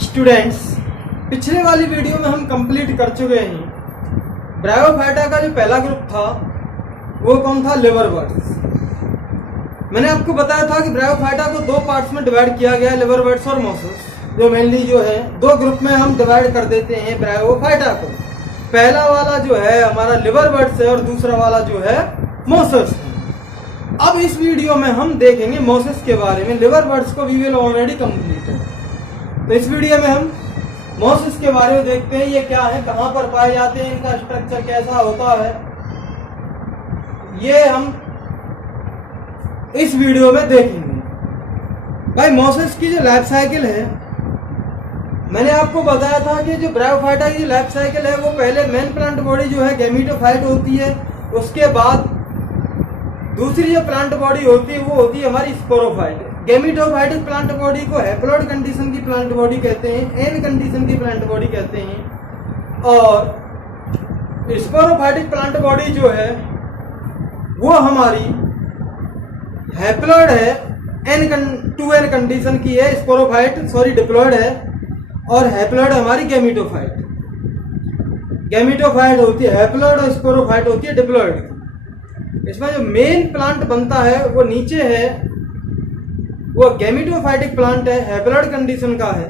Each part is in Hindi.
स्टूडेंट्स, पिछले वाली वीडियो में हम कंप्लीट कर चुके हैं। ब्रायोफाइटा का जो पहला ग्रुप था वो कौन था? लिवरवर्ट्स। मैंने आपको बताया था कि ब्रायोफाइटा को दो पार्ट्स में डिवाइड किया गया है, लिवरवर्ट्स और मोसस। जो मेनली जो है दो ग्रुप में हम डिवाइड कर देते हैं ब्रायोफाइटा को। पहला वाला जो है हमारा लिवरवर्ट्स है और दूसरा वाला जो है मोसस है। अब इस वीडियो में हम देखेंगे मोसस के बारे में। लिवरवर्ट्स को वी विल ऑलरेडी कंप्लीटेड। तो इस वीडियो में हम मोसस के बारे में देखते हैं, ये क्या है, कहां पर पाए जाते हैं, इनका स्ट्रक्चर कैसा होता है, ये हम इस वीडियो में देखेंगे। भाई मोसस की जो लाइफ साइकिल है, मैंने आपको बताया था कि जो ब्रायोफाइटा की लाइफ साइकिल है वो पहले मेन प्लांट बॉडी जो है गैमीटोफाइट होती है, उसके बाद दूसरी जो प्लांट बॉडी होती है वो होती है हमारी स्पोरोफाइट। गैमीटोफाइटिक प्लांट बॉडी को हैप्लॉइड कंडीशन की प्लांट बॉडी कहते हैं, एन कंडीशन की प्लांट बॉडी कहते हैं। और स्पोरोफाइटिक प्लांट बॉडी जो है वो हमारी हैप्लॉइड है, टू एन कंडीशन की है, स्पोरोफाइट डिप्लॉइड है, और हैप्लॉइड हमारी गैमीटोफाइट। गैमीटोफाइट होती है हैप्लॉइड और स्पोरोफाइट होती है डिप्लॉइड। इसमें जो मेन प्लांट बनता है वो नीचे है, वो गैमीटोफाइटिक प्लांट है, हैप्लॉइड कंडीशन का है,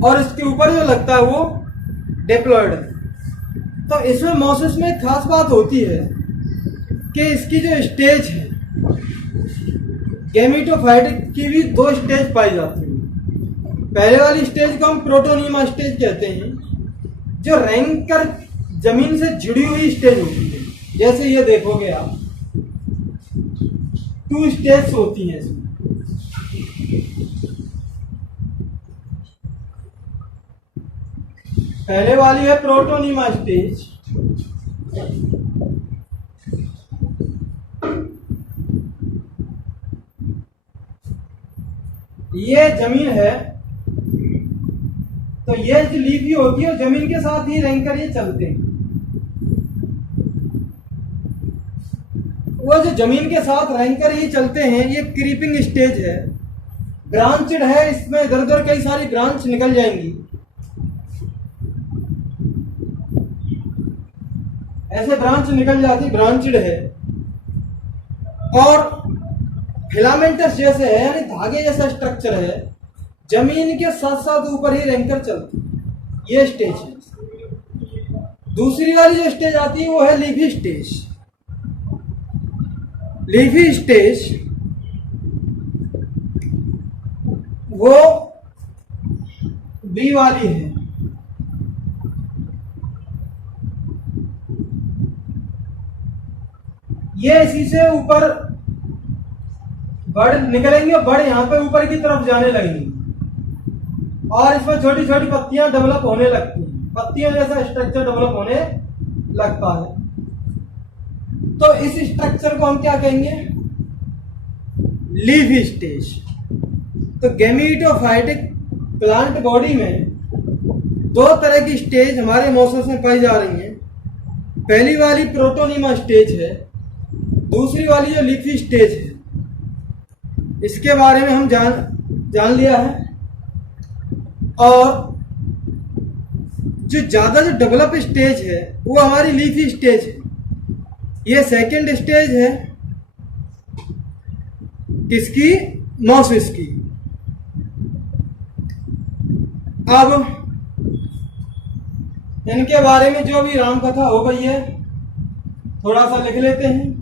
और इसके ऊपर जो लगता है वो डिप्लॉइड है। तो इसमें मोसस में एक खास बात होती है कि इसकी जो स्टेज है, गैमीटोफाइटिक की भी दो स्टेज पाई जाती है। पहले वाली स्टेज को हम प्रोटोनिमा स्टेज कहते हैं, जो रैंकर जमीन से जुड़ी हुई स्टेज होती है। जैसे ये देखोगे आप, टू स्टेज होती है इसमें। पहले वाली है प्रोटोनिमा स्टेज, ये जमीन है, तो ये जो लीफी होती है जमीन के साथ ही रैंकर ये चलते हैं। वो जो जमीन के साथ रैंकर ही चलते हैं, ये क्रीपिंग स्टेज है, ब्रांचड है, इसमें इधर उधर कई सारी ब्रांच निकल जाएंगी। ऐसे ब्रांच निकल जाती, ब्रांचड है, और फिलामेंटस जैसे है, यानी धागे जैसा स्ट्रक्चर है, जमीन के साथ साथ ऊपर ही रैंकर चलती। ये स्टेज है। दूसरी वाली जो स्टेज आती है वो है लीफी स्टेज। लीफी स्टेज वो बी वाली है। ये इसी से ऊपर बड़ निकलेंगे, बड़ यहां पे ऊपर की तरफ जाने लगेंगे, और इसमें छोटी छोटी पत्तियां डेवलप होने लगती हैं, पत्तियों जैसा स्ट्रक्चर डेवलप होने लगता है। तो इस स्ट्रक्चर को हम क्या कहेंगे? Leafy stage. तो गैमीटोफाइटिक प्लांट बॉडी में दो तरह की स्टेज हमारे मोसस में पाई जा रही हैं। पहली वाली प्रोटोनिमा स्टेज है, दूसरी वाली जो लीफी स्टेज है। इसके बारे में हम जान लिया है। और जो ज्यादा जो डेवलप स्टेज है वो हमारी लीफी स्टेज है। ये सेकंड स्टेज है किसकी? मोसस की। अब इनके बारे में जो भी राम कथा हो गई है थोड़ा सा लिख लेते हैं।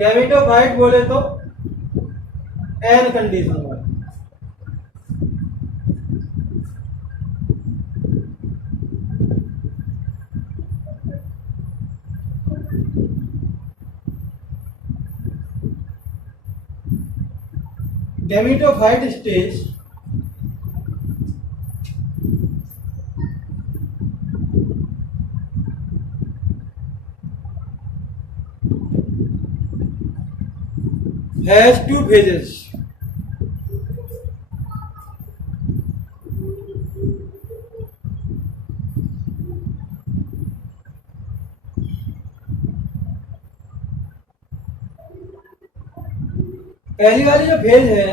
गैमीटोफाइट बोले तो एन कंडीशन वाला, gametophyte stage has two phases. पहली वाली जो फेज है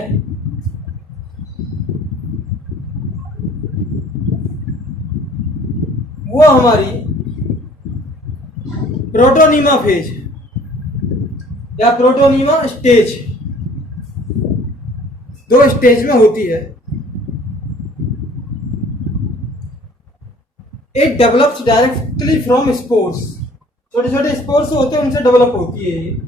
वो हमारी प्रोटोनीमा फेज या प्रोटोनीमा स्टेज, दो स्टेज में होती है। It develops directly from spores, छोटे छोटे स्पोर्स होते हैं उनसे डेवलप होती है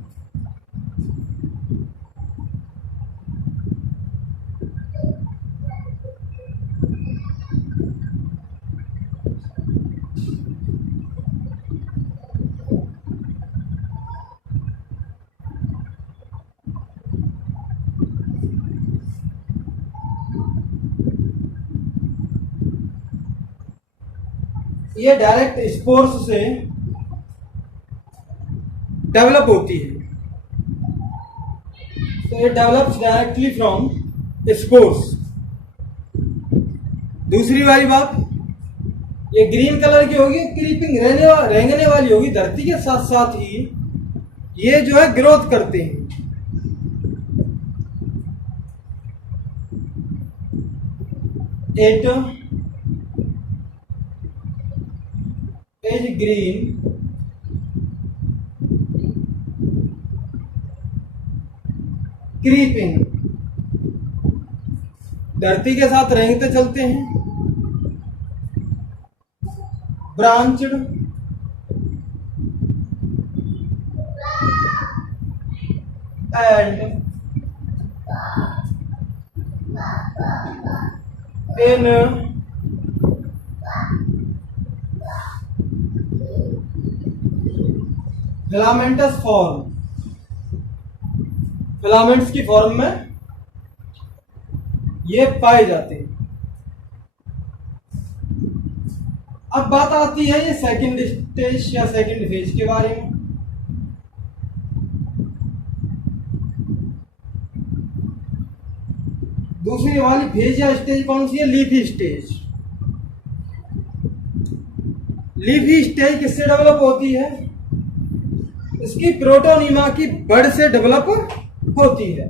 ये डायरेक्ट स्पोर्स से डेवलप होती है। तो it develops directly from spores. दूसरी वाली बात, ये ग्रीन कलर की होगी, क्रीपिंग रेंगने वाली होगी, धरती के साथ साथ ही ये जो है ग्रोथ करते हैं। इट is green creeping, धरती के साथ रेंगते चलते हैं। Branched and in filamentous form, filaments की फॉर्म में ये पाए जाते हैं। अब बात आती है ये सेकंड स्टेज या सेकंड फेज के बारे में। दूसरी वाली फेज या स्टेज कौन सी है? Leafy stage. लीफी स्टेज किससे डेवलप होती है? इसकी प्रोटोनीमा की बड से डेवलप होती है।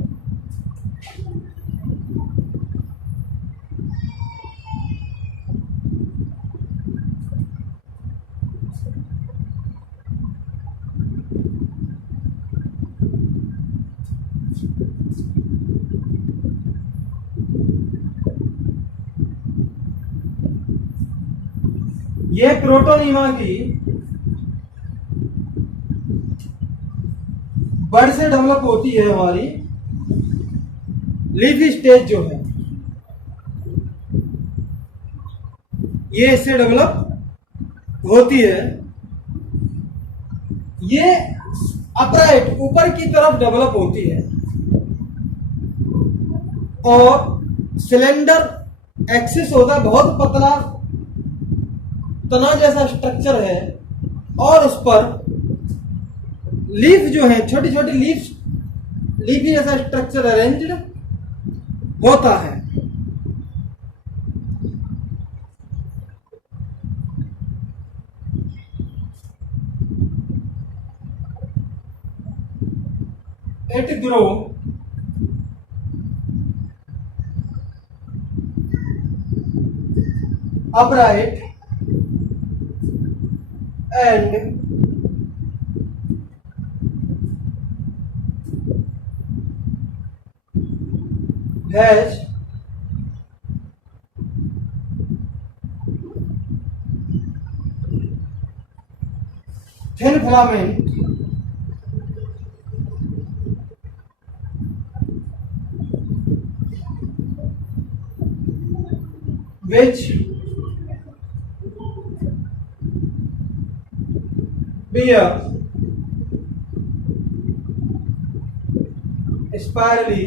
ये प्रोटोनीमा की बड से डेवलप होती है हमारी लीफी स्टेज जो है, ये इससे डेवलप होती है। ये अपराइट ऊपर की तरफ डेवलप होती है और सिलेंडर एक्सिस होता है, बहुत पतला तना जैसा स्ट्रक्चर है और उस पर लीफ जो है, छोटी छोटी लीफी जैसा स्ट्रक्चर अरेंज्ड होता है। It grow upright and has thin filament which bear spirally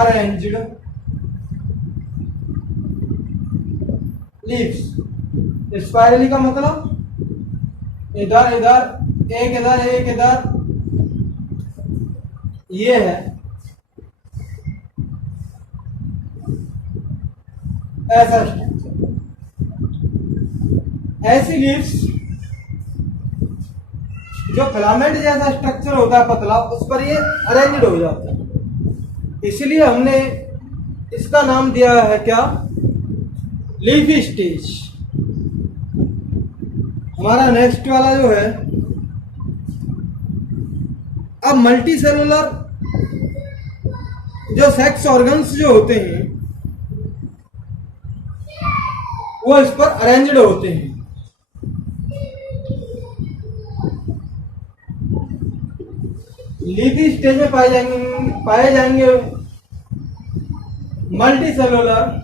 arranged leaves। Spirally का मतलब इधर इधर एक इधर एक इधर, ये है ऐसा स्ट्रक्चर। ऐसी लीव्स जो फिलामेंट जैसा स्ट्रक्चर होता है पतला, उस पर ये अरेंज्ड हो जाता है, इसलिए हमने इसका नाम दिया है क्या, लीफी स्टेज। हमारा नेक्स्ट वाला जो है, अब मल्टी सेलुलर जो सेक्स ऑर्गन्स जो होते हैं वो इस पर अरेंज्ड होते हैं। लीफी स्टेज में पाए जाएंगे multi cellular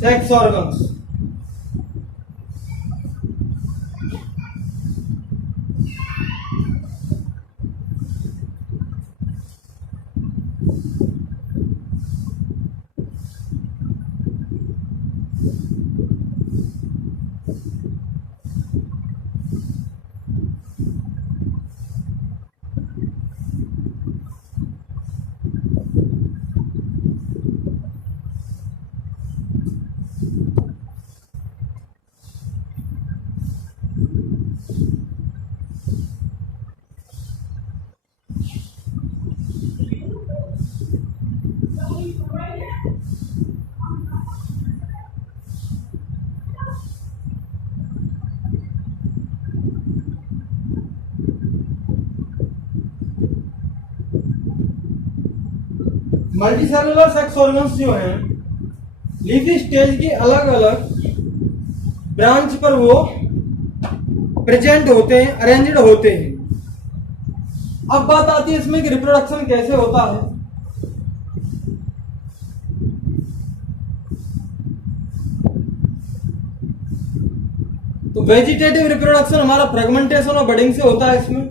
sex organs. Multicellular sex organs जो हैं लीफी स्टेज की अलग अलग ब्रांच पर वो प्रेजेंट होते हैं, अरेंज्ड होते हैं। अब बात आती है इसमें कि रिप्रोडक्शन कैसे होता है। तो वेजिटेटिव रिप्रोडक्शन हमारा फ्रेगमेंटेशन और बडिंग से होता है। इसमें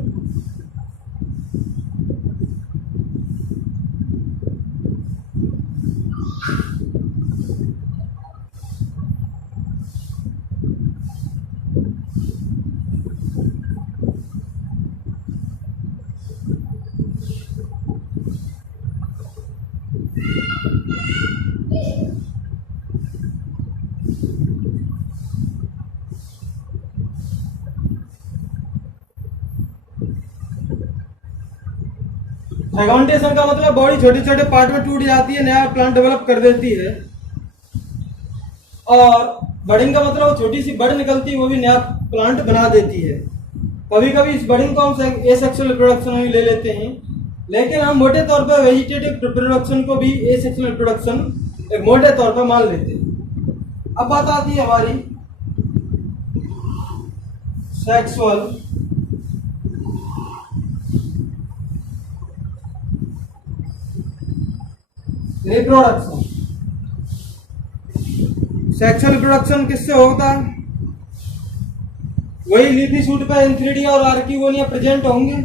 फ्रेगमेंटेशन का मतलब बॉडी छोटे छोटे पार्ट में टूट जाती है, नया प्लांट डेवलप कर देती है। और बडिंग का मतलब छोटी सी बड निकलती है, वो भी नया प्लांट बना देती है। कभी कभी इस बडिंग को हम एसेक्सुअल रिप्रोडक्शन में ले लेते हैं, लेकिन हम मोटे तौर पर वेजिटेटिव रिप्रोडक्शन को भी एसेक्सुअल रिप्रोडक्शन एक मोटे तौर पर मान लेते हैं। अब बात आती है हमारी सेक्सुअल रिप्रोडक्शन। सेक्सुअल रिप्रोडक्शन किससे होता है? वही लीफी शूट पे एंथ्रिडिया और आर्किगोनिया प्रेजेंट होंगे।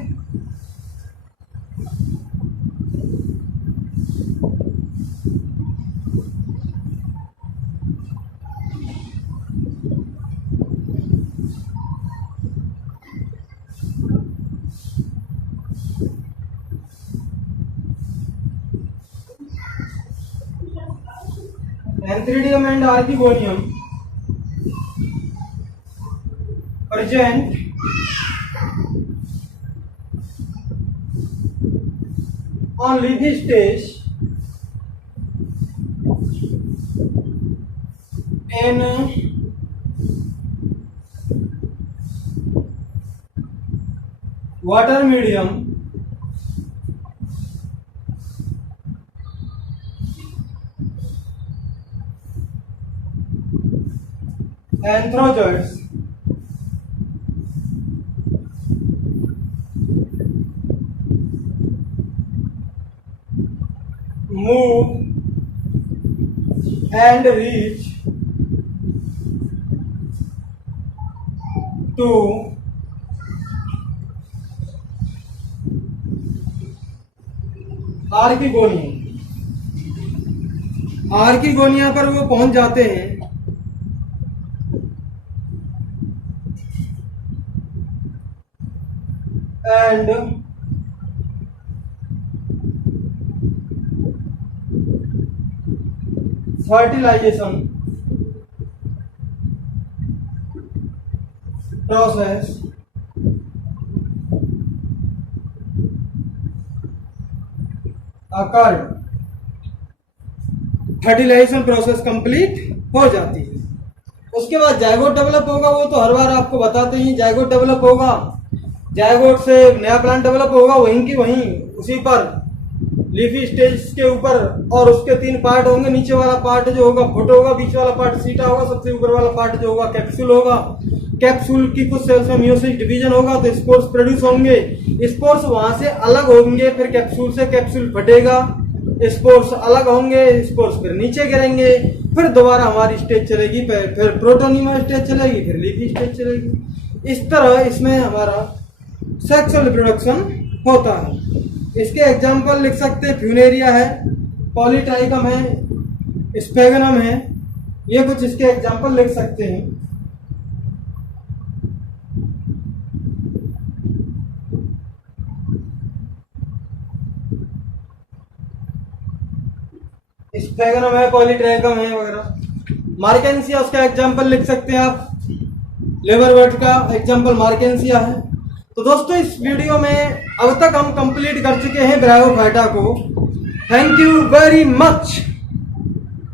Antheridium and Archegonium present on leafy stage in water medium anthrozoids move and reach to archegonia पर वो पहुंच जाते हैं। And fertilisation process occurred, fertilisation process complete हो जाती है। उसके बाद जायगोट डेवलप होगा, वो तो हर बार आपको बताते ही, जायगोट डेवलप होगा, जायगोट से नया प्लांट डेवलप होगा, वहीं की वहीं उसी पर लीफी स्टेज के ऊपर, और उसके 3 पार्ट होंगे। नीचे वाला पार्ट जो होगा फुट होगा, बीच वाला पार्ट सीटा होगा, सबसे ऊपर वाला पार्ट जो होगा कैप्सूल होगा। कैप्सूल की कुछ सेल्स में मियोसिस डिवीजन होगा तो स्पोर्स प्रोड्यूस होंगे, स्पोर्स वहां से अलग होंगे, फिर कैप्सूल से कैप्सूल फटेगा, स्पोर्स अलग होंगे, स्पोर्स फिर नीचे गिरेंगे, फिर दोबारा हमारी स्टेज चलेगी, फिर प्रोटोनियम स्टेज चलेगी, फिर लीफी स्टेज चलेगी। इस तरह इसमें हमारा सेक्सुअल रिप्रोडक्शन होता है। इसके एग्जाम्पल लिख सकते हैं, फ्यूनेरिया है, पॉलीट्राइकम है, स्पेगनम है, ये कुछ इसके एग्जाम्पल लिख सकते हैं। स्पेगनम है, पॉलीट्राइकम है वगैरह। मार्केंसिया उसका एग्जाम्पल लिख सकते हैं आप, लेबरवर्ट का एग्जाम्पल मार्केंसिया है। तो दोस्तों इस वीडियो में अब तक हम कंप्लीट कर चुके हैं ब्रायोफाइटा को। Thank you very much.